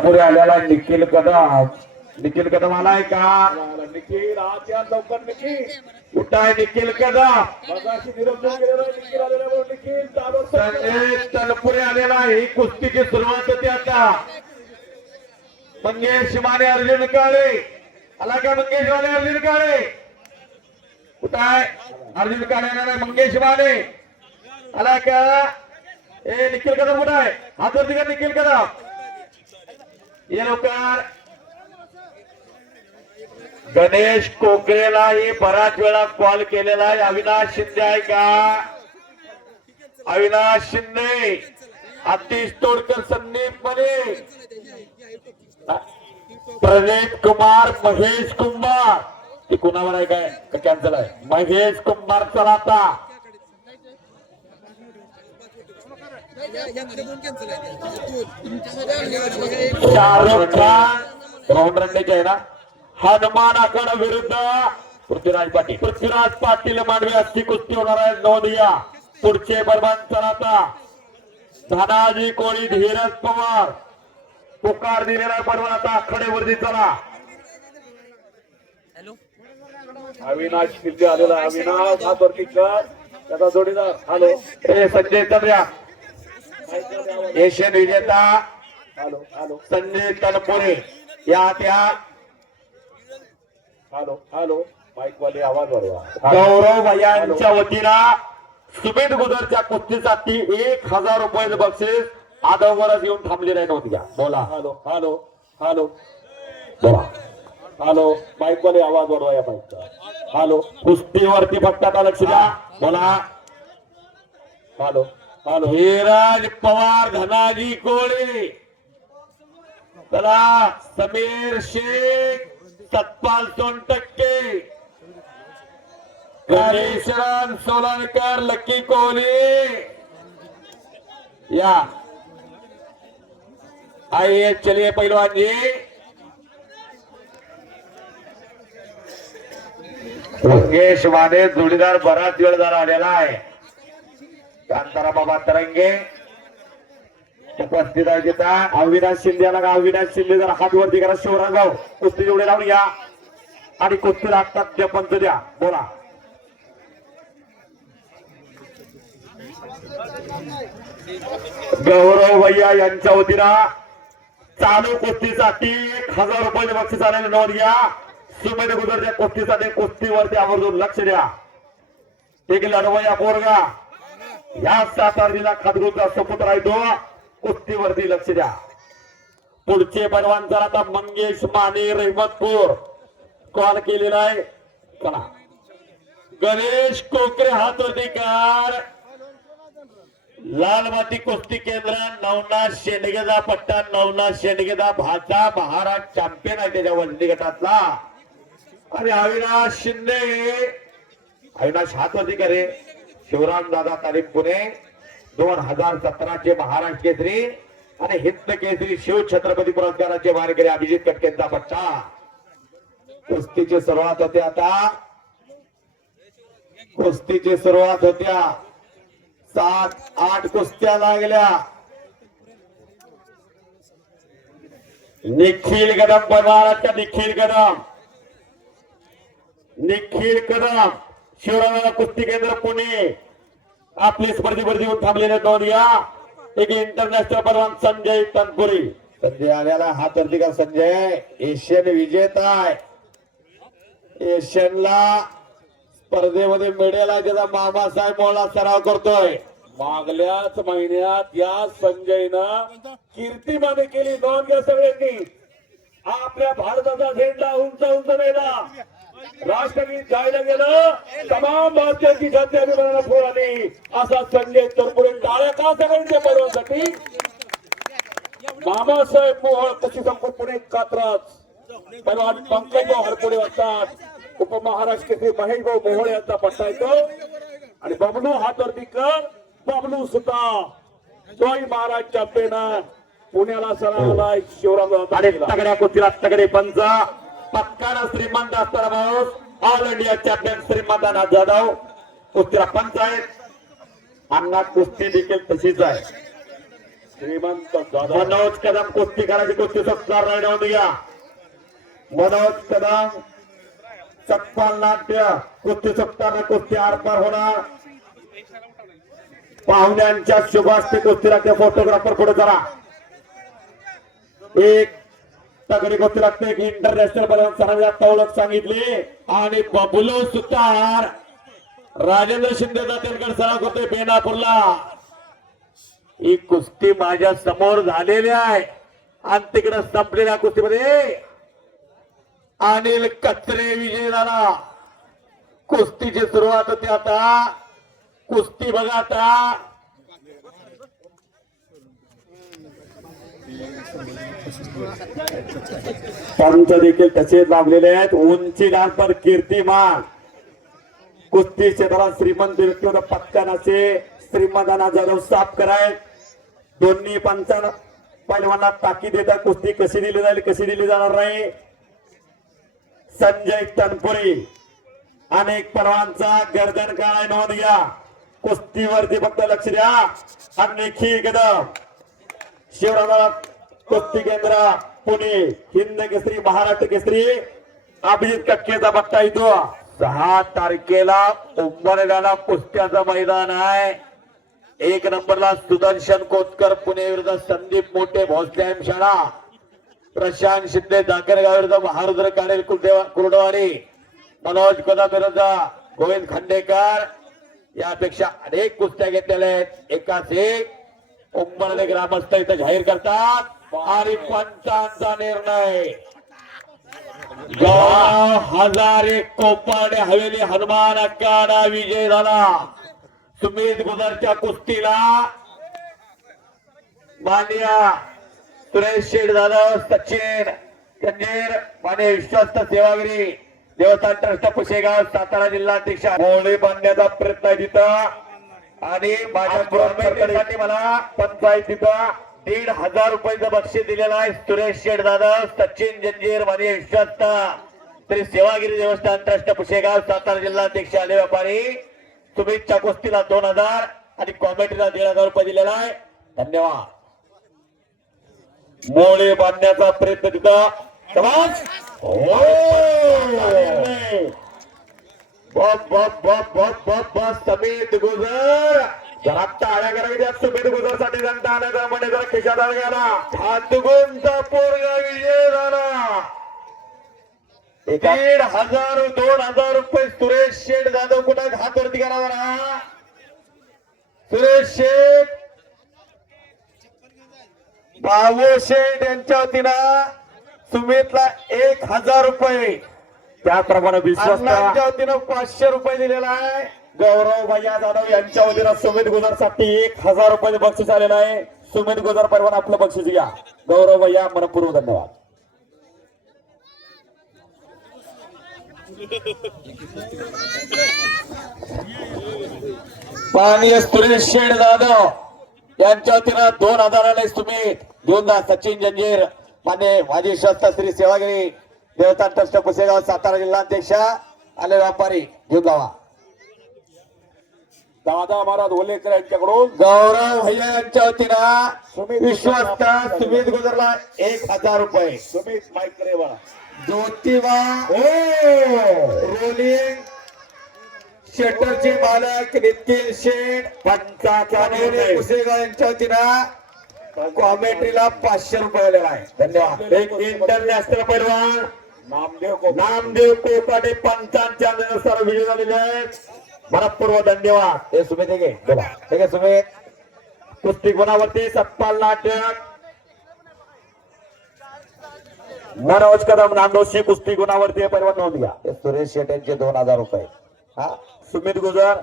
तनपुरे आलेला निखिल कदम. निखिल कदम आलाय का? निखिल आत या लवकर निखिल. कदम? देऊन गेलेला निखिल ताबडतोब संजय तनपुरे आलेला ही कुस्तीची सुरुवात होती आता. मंगेश माने अर्जुन काळे. आला का मंगेश माने अर्जुन काळे? कुठाय अर्जुन काळे आहे, मंगेश माने आला का? ए निखिल कदम कुठं आहे? हात वरती का निखिल कदम. ये लवकर गणेश कोकळेलाही बराच वेळा कॉल केलेला आहे. अविनाश शिंदे आहे का? अविनाश शिंदे आतिश तोडकर संदीप मने प्रणीत कुमार महेश कुंभार. ते कुणावर आहे काय? कॅन्सल आहे? महेश कुंभार चला आता. शाहरुख खान राऊंड रंडेचे आहे ना हनुमान आखाडा विरुद्ध पृथ्वीराज पाटील. पृथ्वीराज पाटील मांडवे अशी कुस्ती होणार आहे. नोंद घ्या. पुढचे बर्मान चलाता धनाजी कोळी धीरज पवार. पुकार दिलेला बरोबर आता. आखाड्यावरती चला. अविनाश शिंदे आलेला. अविनाश हात वरती त्याचा जोडीदार. हॅलो. ए संजय तर्या एशियन विजेता हॅलो हॅलो संजय तनपुरे या त्या हॅलो हॅलो माईक वाले आवाज वाढवा. गौरव भैयांच्या वतीनं सुमित गुजरच्या कुस्तीसाठी एक हजार रुपये बक्षीस आदवरच येऊन थांबलेले नव्हते घ्या बोला. Hello hello hello. बोला. हॅलो माईक वाले आवाज वाढवा या माईकचा. हॅलो. कुस्तीवरती फक्त आता लक्ष द्या? बोला. हॅलो. हॅलो पवार धनाजी कोळी चला समीर शेख सतपाल सोनटक्के गणेशराम सोलनकर लक्की कोहली या. आइए चलिए पहलवान जी. मंगेश माने जोडीदार बराच वेळ जरा आलेला आहे. कांतारा बाबा तरंगे. उपस्थित आहे तिथं. अविनाश शिंदे याला का अविनाश शिंदे जरा हात वरती करा. शिवराजभाऊ कुस्ती जेवढे लावून घ्या आणि कुस्ती लागतात ते पंच द्या. बोला. गौरव भैया यांच्या वतीनं चालू कुस्तीसाठी एक हजार रुपये बक्षीस आलेले नोंद घ्या. सुमेध गुजरच्या कुस्तीसाठी कुस्तीवरती आवर्जून लक्ष द्या. एक लढवया पोरगा. या सातारीला खदगुचा सुपुत्र राहतो तो. कुस्तीवरती लक्ष द्या. पुढचे परवान जर आता मंगेश माने रहमतपूर. कॉल केलेला आहे. चला. गणेश कोकरे हात अधिकार लालबाती कुस्ती केंद्र नवनाथ शेंडगेदा पट्टा नवनाथ शेंडगेदा भाचा महाराज चॅम्पियन आहे त्याच्या वजनी गटातला. आणि अविनाश शिंदे. अविनाश हात अधिकार आहे दादा तारीफ पुणे दोन हजार सतराचे महाराष्ट्र केसरी आणि हिंद केसरी शिव छत्रपती पुरस्काराचे मानकरी अभिजित कटकेंचा पट्टा. कुस्तीची सुरुवात होते आता. कुस्तीची सुरुवात होत्या. सात आठ कुस्त्या लागल्या. निखिल कदम बनवारात निखिल कदम. निखिल कदम. शिवरामाला कुस्ती केंद्र पुणे. आपली स्पर्धेवर येऊन थांबलेले दोन या. एक इंटरनॅशनल परवान संजय तनपुरी. संजय आल्याला हात वरती का संजय. एशियन विजेता आहे. एशियनला स्पर्धेमध्ये मेडल आहे त्याचा मामासाहेब मोळा सराव करतोय. मागल्याच महिन्यात या संजयनं कीर्तिमाने केली नोंद घ्या सगळ्यांनी. आपल्या भारताचा झेंडा उंच उंच नेला. राष्ट्रगीत गायला गेलं. तमाम भारतीयांची छाती अभिमानाला फोड आली असा संजय तरपुढे टाळ्या का सगळ्यांच्या पडवण्यासाठी मामासाहेब मोहोळ कशी संपूर्ण पुणे कात्रज. पैलवान पंकज हरपुडे वाटतात. उपमहाराष्ट्र केसरी महेश भाऊ मोहोळ यांचा पट्टा येतो आणि बबलू हातवरती कर बबलू सुद्धा तोही महाराज चॅम्पियन. पुण्याला सरावला शिवराम तगड्या कुस्तीला तगडे पंच पक्कानं श्रीमंत असताना माणूस ऑल इंडिया चॅम्पियन श्रीमंत नाथ जाधव कुस्तीला पंच आहेत अन्नात कुस्ती देखील तशीच आहे. श्रीमंत मनोज कदम कुस्ती करायची कुस्ती सत्कार राहिला घ्या मनोज कदम चप्पल नाट्य कुस्ती सत्कार कुस्ती आरपार होणार. पाहुण्यांच्या शुभास्ते कुस्ती लागते फोटोग्राफर पुढे करा एक तगडी गोष्टी लागते एक इंटरनॅशनल बलवान सरांनी आता ओळख सांगितली. आणि बबुलो सुतार राजेंद्र शिंदे जातेलकर सराव करतोय बेनापूरला. ही कुस्ती माझ्यासमोर झालेली आहे. आणि तिकडे संपलेल्या कुस्तीमध्ये अनिल कचरे विजय झाला. कुस्तीची सुरुवात होती आता. कुस्ती बघा आता. पंच देखील तसेच लाभलेले आहेत. उंची डान्सर कीर्तिमान. कुस्ती क्षेत्रात श्रीमंत व्यक्ती होता पत्कनाचे श्रीमंतांना जाधव साफ कराय दोन्ही पंचांना पैलवांना ताकीद देतात. कुस्ती कशी दिली जाईल कशी दिली जाणार नाही. संजय तनपुरी. अनेक परवांचा गर्दन काय नोंद घ्या. कुस्तीवरती फक्त लक्ष द्या. अनेकी गदम. शिवरामा कुस्ती केंद्र पुणे हिंद केसरी महाराष्ट्र केसरी. अभिजित कक्केचा बघता येतो सहा तारखेला उंबरड्याला कुस्त्याचं मैदान आहे. एक नंबरला सुदर्शन कोतकर पुणे विरुद्ध संदीप मोठे भोसलेम शाळा. प्रशांत शिंदे धाकरगाव विरुद्ध महारुद्र काडेल कुलदेव कुरडवारी मनोज कदम विरुद्ध गोविंद खांडेकर. यापेक्षा अनेक कुस्त्या घेतलेल्या आहेत. एकाच एक उंबरडे ग्रामस्थ इथं जाहीर करतात. आणि पंचांचा निर्णय. हजारे कोपाडे हवेली हनुमान अक्काडा विजय झाला. सुमित गुजरच्या कुस्तीला मान्या सुरेश शेठ झालं सचिन चंदीर माने विश्वस्त सेवागिरी देवस्थान ट्रस्ट पुशेगाव सातारा जिल्हा अध्यक्ष. होळी बांधण्याचा प्रयत्न आहे तिथं. आणि माझ्या गव्हर्नमेंटसाठी मला पंचायतीचं दीड हजार रुपयाचं बक्षीस दिलेलं आहे. सुरेश शेठ जाधव सचिन जंजीर माने विश्वस्त तरी सेवागिरी देवस्थान ट्रस्ट पुशेगाव सातारा जिल्हा अध्यक्ष आले व्यापारी सुमितच्या कुस्तीला दोन हजार आणि कॉमेडीला दीड हजार रुपये दिलेला आहे. धन्यवाद. मोळे बांधण्याचा प्रयत्न तिथं. समाज बस बस बस बस बस बस समीत गुजर. जरा टाळ्या करायच्या सुमित गुजरसाठी जनता आल्या म्हणजे जरा खिशात गेला हातगुंचा पोरगा विजय झाला दीड हजार दोन हजार रुपये सुरेश शेठ जाधव कुठं हात वरती करा जरा. सुरेश शेठ. बाबू शेठ यांच्या वतीनं सुमितला एक हजार रुपये. त्याप्रमाणे विश्वासच्या वतीनं पाचशे रुपये दिलेला आहे. गौरव भैया जाधव यांच्या वतीनं सुमित गुजरसाठी एक हजार रुपये बक्षीस आलेलं आहे. सुमित गुजर परवाना आपलं बक्षीस घ्या. गौरव भैया मनपूर्वक धन्यवाद. माननीय सुरेश शेठ जाधव यांच्या वतीनं दोन हजाराने सुमित दोनदा सचिन जंजीर मान्य माजी शस्त्र श्री सेवागिरी देवस्थान ट्रस्ट पुसेगाव सातारा जिल्हाध्यक्ष आले व्यापारी. घेऊन जावा. दादा महाराज ओलेकर यांच्याकडून. गौरव भैया यांच्या वतीनं विश्वस्त सुमित गुजरला एक हजार रुपये. सुमित माईक बघा ज्योतिबा रोलिंग शटरचे मालक नितीन शेठ पुसेगाव यांच्या वतीनं कॉमेंट्रीला पाचशे रुपये आलेला आहे. धन्यवाद. एक इंटरनॅशनल पैलवान. नामदेव कोकाटे पंचांच्या सर्व विजय झालेले आहेत. मनपूर्व धन्यवाद. हे सुमित घे. बोला. ठीक आहे सुमित. कुस्ती गुणावरती सत्पाल नाटक. मनोज कदम नांदोशी कुस्ती गुणावरती पैलवान नोंद घ्या. सुरेश शेट यांचे दोन हजार रुपये. हा? सुमित गुजर.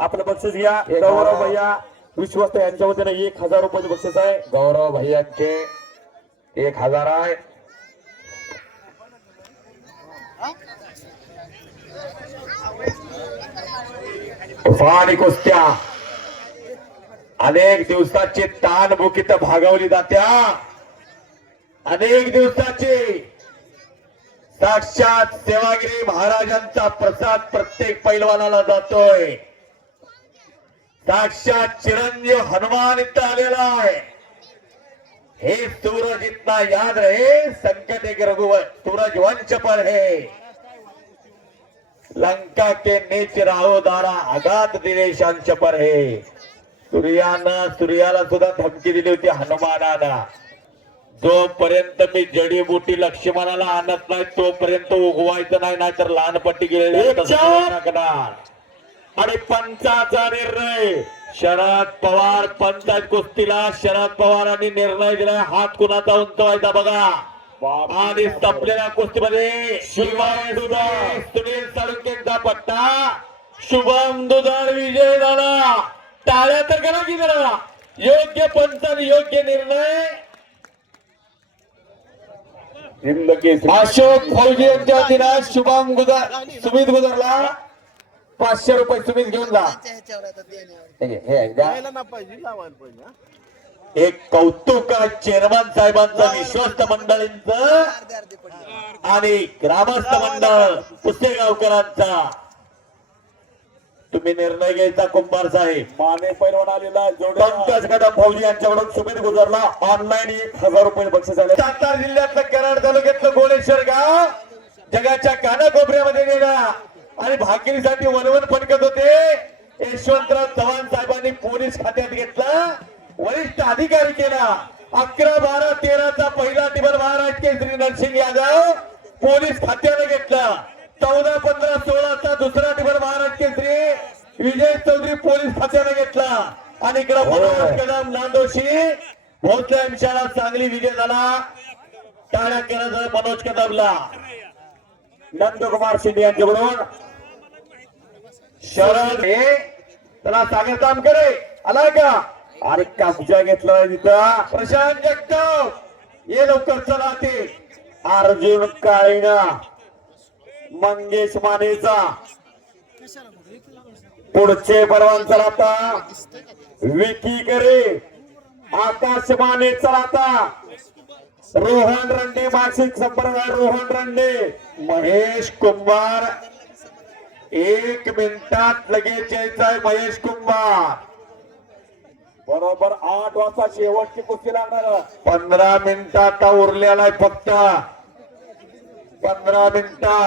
आपलं बक्षीस घ्या. गौरव भैया. विश्वस्त यांच्या वतीने एक हजार रुपयाचं बक्षीस आहे. गौरव भैयांचे एक हजार आहे. तुफान कुस्त्या. अनेक दिवसाची ताणभुकीत भागवली जात्या. अनेक दिवसाची साक्षात सेवागिरी महाराजांचा प्रसाद प्रत्येक पैलवानाला जातोय. साक्षात चिरंजीव हनुमान इथं आलेला आहे. हे सूरज इतना याद रहे संकट एक रघुवर सूरज वंश पर है. लंका के नीच राहो दारा आघात दिले शांश पर है. सूर्यानं सूर्याला सुद्धा धमकी दिली होती हनुमानानं. जोपर्यंत मी जडीबुटी लक्ष्मणाला आणत नाही तोपर्यंत उगवायचं नाही नाहीतर लहानपट्टी गेलेले आणि पंचाचा निर्णय. शरद पवार पंचायत कुस्तीला शरद पवारांनी निर्णय दिला हात कुणाचा उंचवायचा बघा. आणि संपलेल्या कुस्तीमध्ये शिवाय दुधार सुनील साळुंकेचा पट्टा. शुभम दुधार विजय झाला टाळ्या तर करा की जरा. योग्य पंचाने योग्य निर्णय. अशोक फौजी यांच्या वतीनं शुभम गुजर सुमित गुजरला पाचशे रुपये सुमित घेऊन जा. हे हे ना पाहिजे लावायला पाहिजे हा. एक कौतुक चेअरमन साहेबांचं विश्वस्त मंडळींचं. अर्धे अर्धे पडले आणि ग्रामस्थ मंडळ पुसेगावकरांचा. तुम्ही निर्णय घ्यायचा कुंभार साहेब. माने पैलवान आलेला जोड्या. पंकज कदम फौजी यांच्याकडून सुमित गुजरला. ऑनलाईन एक हजार रुपये बक्षीस आले. सातारा जिल्ह्यातलं कराड तालुक्यातलं गोळेश्वर गाव. जगाच्या कानाकोपऱ्यामध्ये नेला आणि भाकरीसाठी वनवन फटकत होते. यशवंतराव चव्हाण साहेबांनी पोलीस खात्यात घेतला. वरिष्ठ अधिकारी केला. अकरा बारा तेराचा पहिला टिबल महाराज केसरी नरसिंग यादव पोलीस खात्याने घेतला. चौदा पंधरा सोळाचा दुसरा टिबल महाराज केसरी विजय चौधरी पोलीस खात्याने घेतला. आणि इकडं मनोज कदम नांदोशी. भोसले शाळा चांगली विजय झाला. टाळ्या केला मनोज कदमला. नंदकुमार शिंदे यांच्याकडून शरद हे त्याला चांगलं काम करे. आलाय का? अरे कब्जा घेतला तिथं? प्रशांत जगताव ये लवकर चला ते. अर्जुन काळीना मंगेश मानेचा. पुढचे परवान चला आता. विकी करे. आकाश माने चला आता. रोहन रंडे मासिक संपर्क रोहन रंडे. महेश कुंभार. एक मिनिटात लगेच यायचा आहे महेश कुंभार. बरोबर आठ वाजता शेवटची कुस्ती लागणार. पंधरा मिनिटात आता उरलेला आहे फक्त. पंधरा मिनिटा